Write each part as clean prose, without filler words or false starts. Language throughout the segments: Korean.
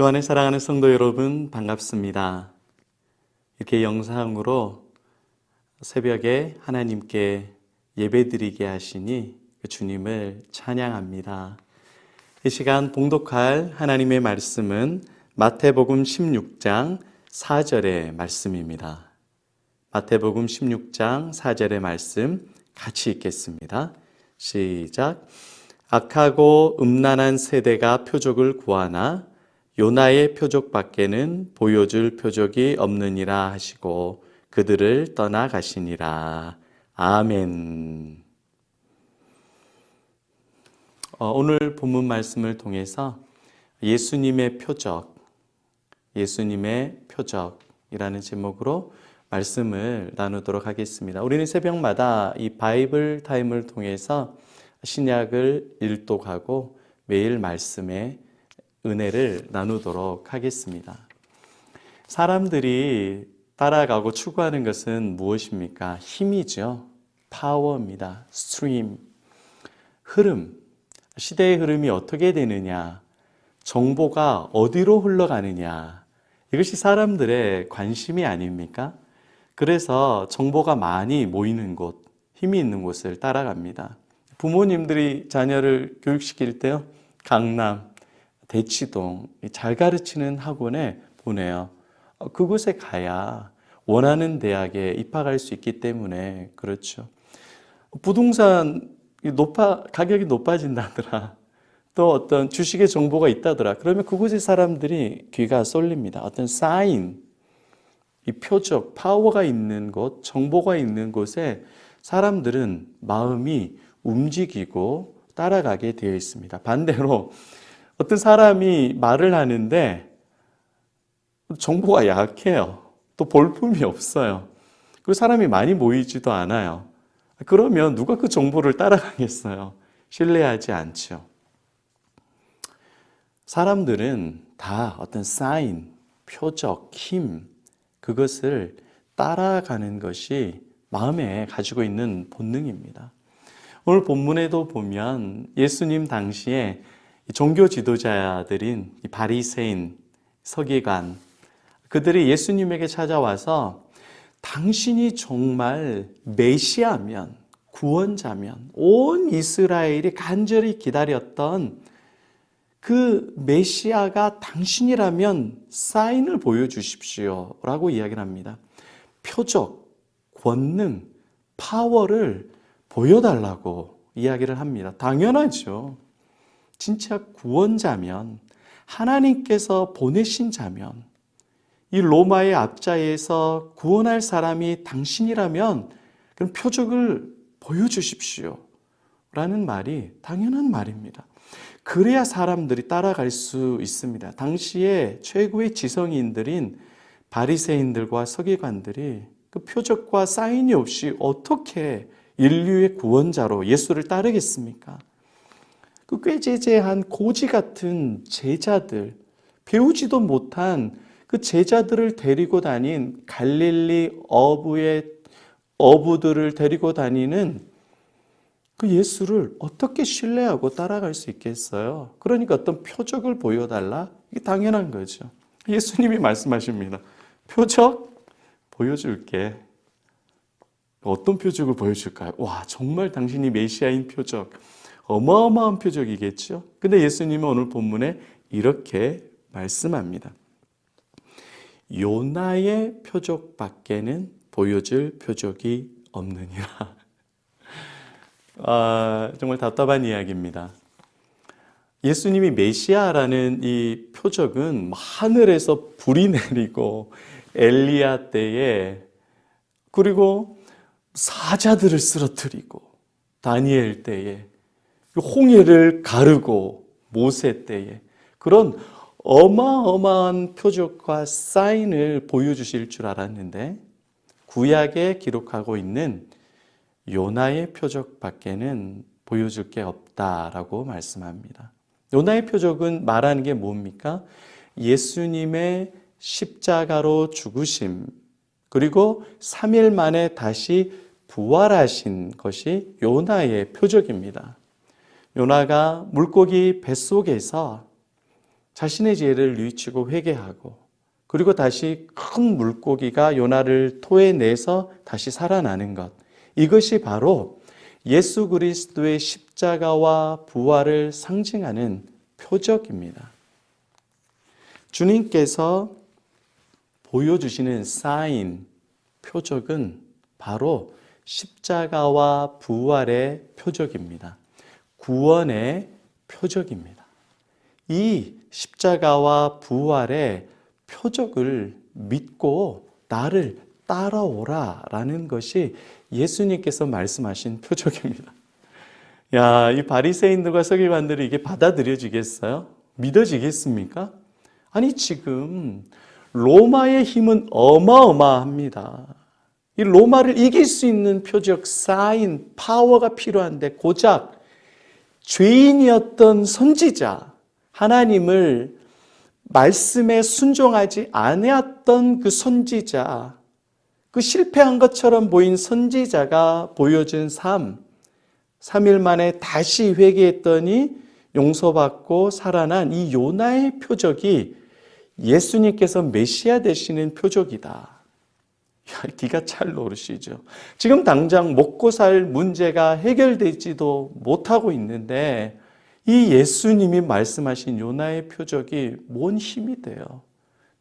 주 안에 사랑하는 성도 여러분, 반갑습니다. 이렇게 영상으로 새벽에 하나님께 예배드리게 하시니 그 주님을 찬양합니다. 이 시간 봉독할 하나님의 말씀은 마태복음 16장 4절의 말씀입니다. 마태복음 16장 4절의 말씀 같이 읽겠습니다. 시작. 악하고 음란한 세대가 표적을 구하나 요나의 표적 밖에는 보여줄 표적이 없느니라 하시고 그들을 떠나가시니라. 아멘. 오늘 본문 말씀을 통해서 예수님의 표적이라는 제목으로 말씀을 나누도록 하겠습니다. 우리는 새벽마다 이 바이블 타임을 통해서 신약을 일독하고 매일 말씀에 은혜를 나누도록 하겠습니다. 사람들이 따라가고 추구하는 것은 무엇입니까? 힘이죠. 파워입니다. 스트림, 흐름. 시대의 흐름이 어떻게 되느냐, 정보가 어디로 흘러가느냐, 이것이 사람들의 관심이 아닙니까? 그래서 정보가 많이 모이는 곳, 힘이 있는 곳을 따라갑니다. 부모님들이 자녀를 교육시킬 때요, 강남, 대치동, 잘 가르치는 학원에 보내요. 그곳에 가야 원하는 대학에 입학할 수 있기 때문에 그렇죠. 부동산 가격이 높아진다더라. 또 어떤 주식의 정보가 있다더라. 그러면 그곳에 사람들이 귀가 쏠립니다. 어떤 사인, 이 표적, 파워가 있는 곳, 정보가 있는 곳에 사람들은 마음이 움직이고 따라가게 되어 있습니다. 반대로 어떤 사람이 말을 하는데 정보가 약해요. 또 볼품이 없어요. 그리고 사람이 많이 모이지도 않아요. 그러면 누가 그 정보를 따라가겠어요? 신뢰하지 않죠. 사람들은 다 어떤 사인, 표적, 힘, 그것을 따라가는 것이 마음에 가지고 있는 본능입니다. 오늘 본문에도 보면 예수님 당시에 종교 지도자들인 바리새인, 서기관, 그들이 예수님에게 찾아와서 당신이 정말 메시아면, 구원자면, 온 이스라엘이 간절히 기다렸던 그 메시아가 당신이라면 사인을 보여주십시오 라고 이야기를 합니다. 표적, 권능, 파워를 보여달라고 이야기를 합니다. 당연하죠. 진짜 구원자면, 하나님께서 보내신 자면, 이 로마의 압자에서 구원할 사람이 당신이라면 그럼 표적을 보여주십시오 라는 말이 당연한 말입니다. 그래야 사람들이 따라갈 수 있습니다. 당시에 최고의 지성인들인 바리새인들과 서기관들이 그 표적과 사인이 없이 어떻게 인류의 구원자로 예수를 따르겠습니까? 그 꾀죄죄한 고지 같은 제자들, 배우지도 못한 그 제자들을 데리고 다닌 갈릴리 어부들을 데리고 다니는 그 예수를 어떻게 신뢰하고 따라갈 수 있겠어요? 그러니까 어떤 표적을 보여달라? 이게 당연한 거죠. 예수님이 말씀하십니다. 표적 보여줄게. 어떤 표적을 보여줄까요? 와, 정말 당신이 메시아인 표적. 어마어마한 표적이겠죠? 근데 예수님은 오늘 본문에 이렇게 말씀합니다. 요나의 표적 밖에는 보여줄 표적이 없느니라. 정말 답답한 이야기입니다. 예수님이 메시아라는 이 표적은 하늘에서 불이 내리고 엘리야 때에, 그리고 사자들을 쓰러뜨리고 다니엘 때에, 홍해를 가르고 모세 때에 그런 어마어마한 표적과 사인을 보여주실 줄 알았는데 구약에 기록하고 있는 요나의 표적 밖에는 보여줄 게 없다라고 말씀합니다. 요나의 표적은 말하는 게 뭡니까? 예수님의 십자가로 죽으심, 그리고 3일 만에 다시 부활하신 것이 요나의 표적입니다. 요나가 물고기 뱃속에서 자신의 죄를 뉘우치고 회개하고 그리고 다시 큰 물고기가 요나를 토해내서 다시 살아나는 것. 이것이 바로 예수 그리스도의 십자가와 부활을 상징하는 표적입니다. 주님께서 보여주시는 사인, 표적은 바로 십자가와 부활의 표적입니다. 구원의 표적입니다. 이 십자가와 부활의 표적을 믿고 나를 따라오라 라는 것이 예수님께서 말씀하신 표적입니다. 야, 이 바리새인들과 서기관들이 이게 받아들여지겠어요? 믿어지겠습니까? 아니, 지금 로마의 힘은 어마어마합니다. 이 로마를 이길 수 있는 표적, 사인, 파워가 필요한데 고작 죄인이었던 선지자, 하나님을 말씀에 순종하지 않았던 그 선지자, 그 실패한 것처럼 보인 선지자가 보여준 삶, 3일 만에 다시 회개했더니 용서받고 살아난 이 요나의 표적이 예수님께서 메시아 되시는 표적이다. 기가 찰 노릇이죠. 지금 당장 먹고 살 문제가 해결되지도 못하고 있는데 이 예수님이 말씀하신 요나의 표적이 뭔 힘이 돼요?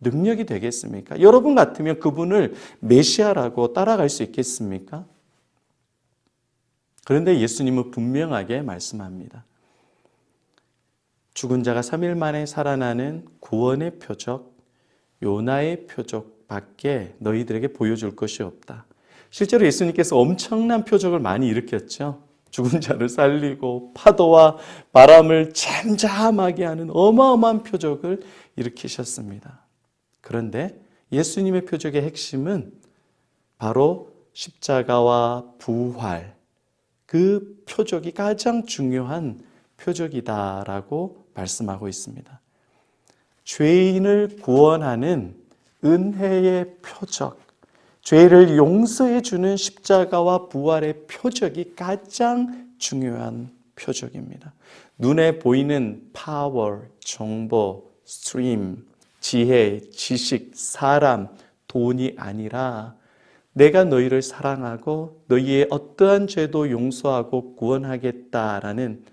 능력이 되겠습니까? 여러분 같으면 그분을 메시아라고 따라갈 수 있겠습니까? 그런데 예수님은 분명하게 말씀합니다. 죽은 자가 3일 만에 살아나는 구원의 표적, 요나의 표적밖에 너희들에게 보여줄 것이 없다. 실제로 예수님께서 엄청난 표적을 많이 일으켰죠. 죽은 자를 살리고 파도와 바람을 잠잠하게 하는 어마어마한 표적을 일으키셨습니다. 그런데 예수님의 표적의 핵심은 바로 십자가와 부활, 그 표적이 가장 중요한 표적이다라고 말씀하고 있습니다. 죄인을 구원하는 은혜의 표적, 죄를 용서해 주는 십자가와 부활의 표적이 가장 중요한 표적입니다. 눈에 보이는 파워, 정보, 스트림, 지혜, 지식, 사람, 돈이 아니라 내가 너희를 사랑하고 너희의 어떠한 죄도 용서하고 구원하겠다라는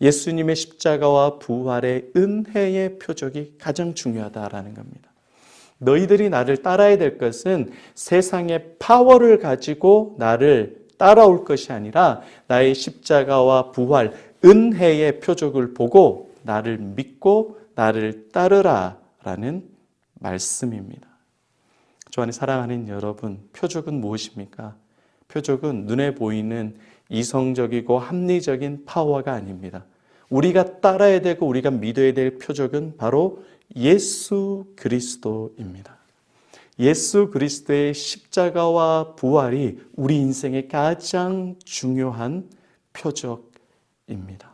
예수님의 십자가와 부활의 은혜의 표적이 가장 중요하다라는 겁니다. 너희들이 나를 따라야 될 것은 세상의 파워를 가지고 나를 따라올 것이 아니라 나의 십자가와 부활, 은혜의 표적을 보고 나를 믿고 나를 따르라라는 말씀입니다. 주 안에 사랑하는 여러분, 표적은 무엇입니까? 표적은 눈에 보이는 이성적이고 합리적인 파워가 아닙니다. 우리가 따라야 되고 우리가 믿어야 될 표적은 바로 예수 그리스도입니다. 예수 그리스도의 십자가와 부활이 우리 인생의 가장 중요한 표적입니다.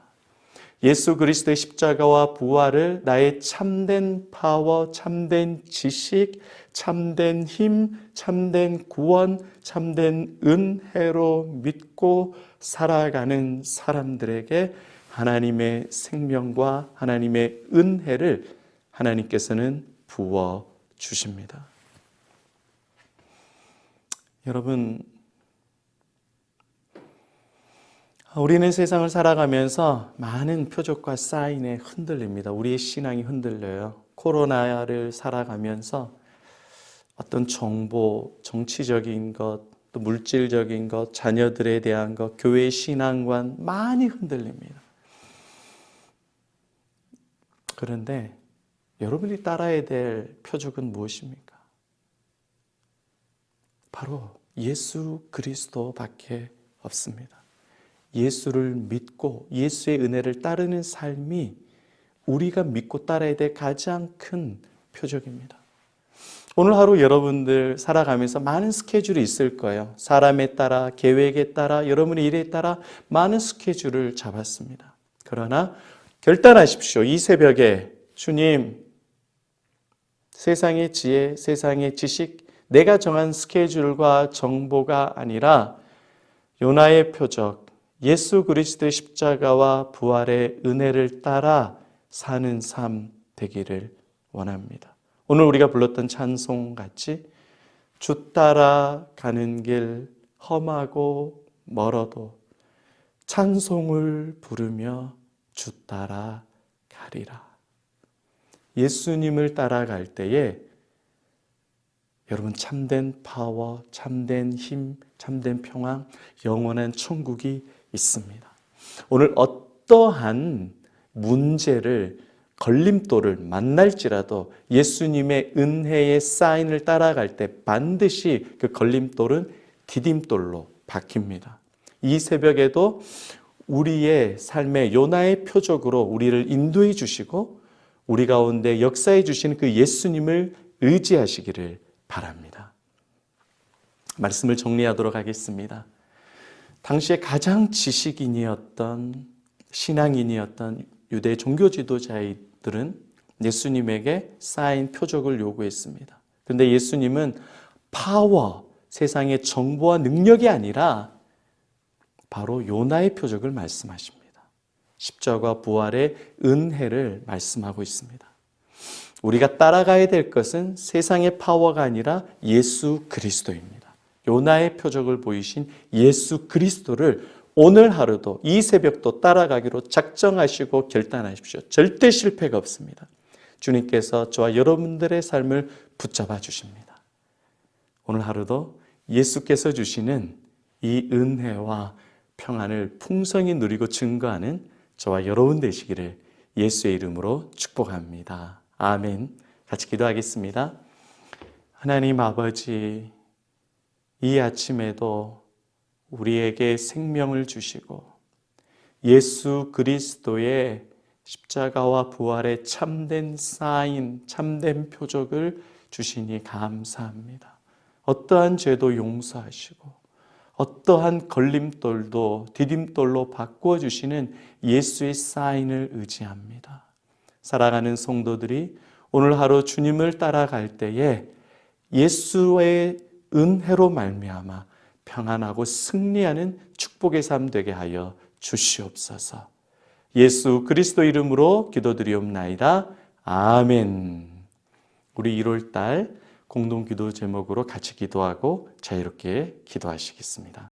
예수 그리스도의 십자가와 부활을 나의 참된 파워, 참된 지식, 참된 힘, 참된 구원, 참된 은혜로 믿고 살아가는 사람들에게 하나님의 생명과 하나님의 은혜를 하나님께서는 부어 주십니다. 여러분, 우리는 세상을 살아가면서 많은 표적과 사인에 흔들립니다. 우리의 신앙이 흔들려요. 코로나를 살아가면서 어떤 정보, 정치적인 것, 또 물질적인 것, 자녀들에 대한 것, 교회 신앙관 많이 흔들립니다. 그런데 여러분이 따라야 될 표적은 무엇입니까? 바로 예수 그리스도밖에 없습니다. 예수를 믿고 예수의 은혜를 따르는 삶이 우리가 믿고 따라야 될 가장 큰 표적입니다. 오늘 하루 여러분들 살아가면서 많은 스케줄이 있을 거예요. 사람에 따라, 계획에 따라, 여러분의 일에 따라 많은 스케줄을 잡았습니다. 그러나 결단하십시오. 이 새벽에 주님, 세상의 지혜, 세상의 지식, 내가 정한 스케줄과 정보가 아니라 요나의 표적, 예수 그리스도의 십자가와 부활의 은혜를 따라 사는 삶 되기를 원합니다. 오늘 우리가 불렀던 찬송 같이 주 따라가는 길 험하고 멀어도 찬송을 부르며 주 따라가리라. 예수님을 따라갈 때에 여러분 참된 파워, 참된 힘, 참된 평안, 영원한 천국이 있습니다. 오늘 어떠한 문제를 걸림돌을 만날지라도 예수님의 은혜의 사인을 따라갈 때 반드시 그 걸림돌은 디딤돌로 바뀝니다. 이 새벽에도 우리의 삶의 요나의 표적으로 우리를 인도해 주시고 우리 가운데 역사해 주신 그 예수님을 의지하시기를 바랍니다. 말씀을 정리하도록 하겠습니다. 당시에 가장 지식인이었던 신앙인이었던 유대 종교 지도자들은 예수님에게 사인 표적을 요구했습니다. 그런데 예수님은 파워, 세상의 정보와 능력이 아니라 바로 요나의 표적을 말씀하십니다. 십자가 부활의 은혜를 말씀하고 있습니다. 우리가 따라가야 될 것은 세상의 파워가 아니라 예수 그리스도입니다. 요나의 표적을 보이신 예수 그리스도를 오늘 하루도 이 새벽도 따라가기로 작정하시고 결단하십시오. 절대 실패가 없습니다. 주님께서 저와 여러분들의 삶을 붙잡아 주십니다. 오늘 하루도 예수께서 주시는 이 은혜와 평안을 풍성히 누리고 증거하는 저와 여러분 되시기를 예수의 이름으로 축복합니다. 아멘. 같이 기도하겠습니다. 하나님 아버지, 이 아침에도 우리에게 생명을 주시고 예수 그리스도의 십자가와 부활의 참된 사인, 참된 표적을 주시니 감사합니다. 어떠한 죄도 용서하시고 어떠한 걸림돌도 디딤돌로 바꾸어 주시는 예수의 사인을 의지합니다. 살아가는 성도들이 오늘 하루 주님을 따라갈 때에 예수의 은혜로 말미암아 평안하고 승리하는 축복의 삶 되게 하여 주시옵소서. 예수 그리스도 이름으로 기도드리옵나이다. 아멘. 우리 1월달 공동기도 제목으로 같이 기도하고 자유롭게 기도하시겠습니다.